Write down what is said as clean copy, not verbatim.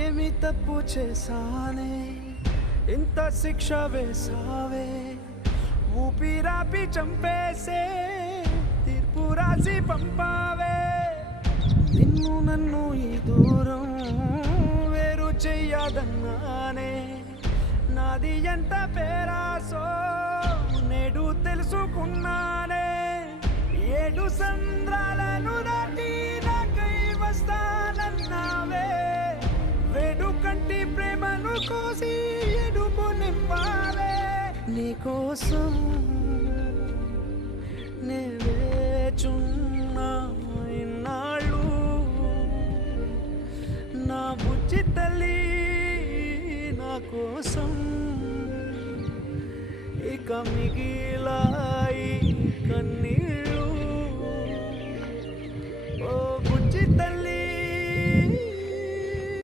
ఏమి తప్పు చేశానే ఇంత శిక్ష వేసావే ఊపిరాపి చంపేసే తీర్పు రాసి పంపావే నిన్ను నన్ను ఈ దూరం వేరు చెయ్యదన్నానే నాది ఎంత పేరాసో నేడు తెలుసుకున్నానే ఏడు సంద్రాలను దాటి నాకై వస్తానన్నావే వేడు కంటి ప్రేమను కోసి ఎడుపు నింపావే నీకోసం నే వేచున్నా ఇన్నాళ్ళు నా బుజ్జి తల్లి నా కోసం ఇక మిగిలాయి కన్నీళ్ళు